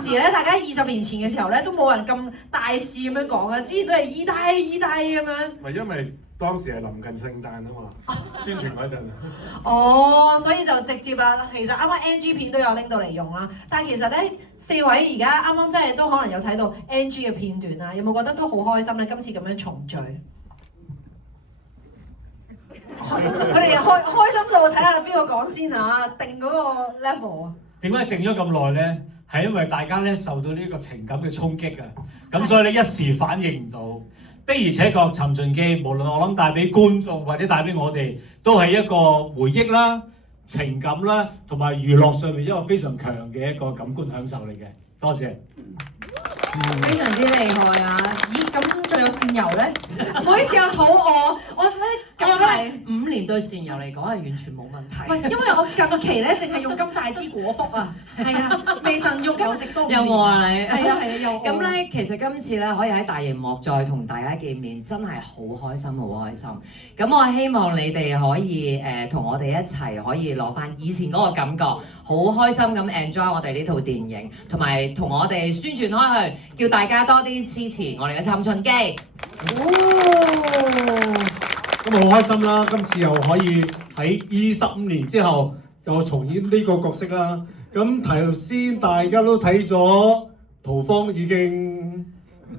陣時咧，大家20年前嘅時候咧，都冇人咁大肆咁樣講啊，之前都係意大咁樣。咪因為當時係臨近聖誕啊嘛，宣傳嗰陣。哦，所以就直接啦。其實啱啱 NG 片都有拎到嚟用啦，但係其實咧，4位而家啱啱真係都可能有睇到 NG 嘅片段啦，有冇覺得都好開心咧？今次咁樣重聚，佢哋開心到睇下邊個講先啊，定嗰個 level 啊。點解靜咗咁耐咧？係因為大家咧受到呢個情感嘅衝擊啊，咁所以咧一時反應唔到。的而且確，《尋秦記》無論我諗帶俾觀眾或者帶俾我哋，都係一個回憶啦、情感啦，同埋娛樂上面一個非常強嘅一個感官享受嚟嘅。多謝。非常之厲害啊！咦，咁仲有豉油咧？唔好意思，我肚餓。我咧近排5年對豉油嚟講係完全冇問題。喂，因為我近期咧淨係用金大枝果腹啊，係啊，未曾用有食多。有我啊你。係啊，有我。咁咧，其實今次咧可以喺大熒幕再同大家見面，真係好開心，好開心。咁我希望你哋可以同我哋一齊可以攞翻以前嗰個感覺，好開心咁 enjoy 我哋呢套電影，同埋同我哋宣傳開去。叫大家多啲支持我哋嘅《尋秦記》。咁好開心啦！今次又可以喺25年之後就重演呢個角色啦。咁頭先大家都睇咗屠方已經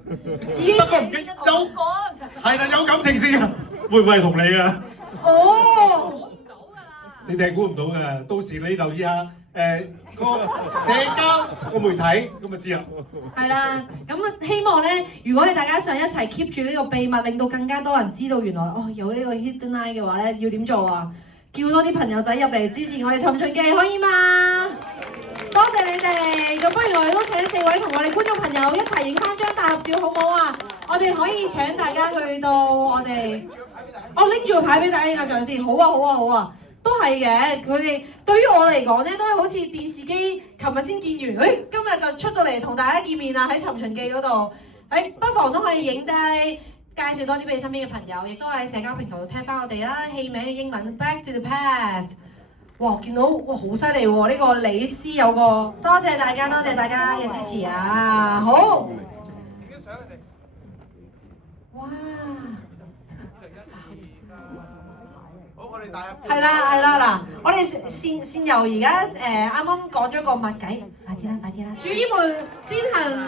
不過唔記得有係啦，有感情線啊！會唔會係同你啊？哦，你哋係估唔到嘅，到時你留意下個社交個媒體咁就知啦。係啦，咁啊希望咧，如果係大家想一齊 keep 住呢個秘密，令到更加多人知道原來有呢個 Hidden Eye 嘅話咧，要點做啊？叫多啲朋友仔入嚟支持我哋尋秦記，可以嘛？多謝你哋，咁不如我哋都請4位同我哋觀眾朋友一齊影翻張大合照，好唔好啊？我哋可以請大家去到我哋，我拎住個牌俾大家影下相先，好啊好啊好啊！都係嘅，佢哋對於我嚟講咧，都係好似電視機，琴日先見完，今日就出到嚟同大家見面啦，喺尋秦記嗰度，不妨都可以影低，介紹多啲俾你身邊嘅朋友，亦都喺社交平台度聽翻我哋啦。戲名嘅英文 Back to the Past， 哇，見到哇好犀利喎！呢個李斯有個，多謝大家嘅支持啊！好，哇！係啦嗱，我哋先由而家啱啱講咗個密計，快啲啦！主醫們先行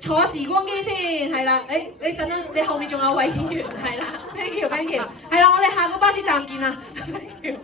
坐時光機先，係啦，你等陣，你後面仲有位演員，係啦 ，thank you，係啦，我哋下個巴士站見啦，thank you。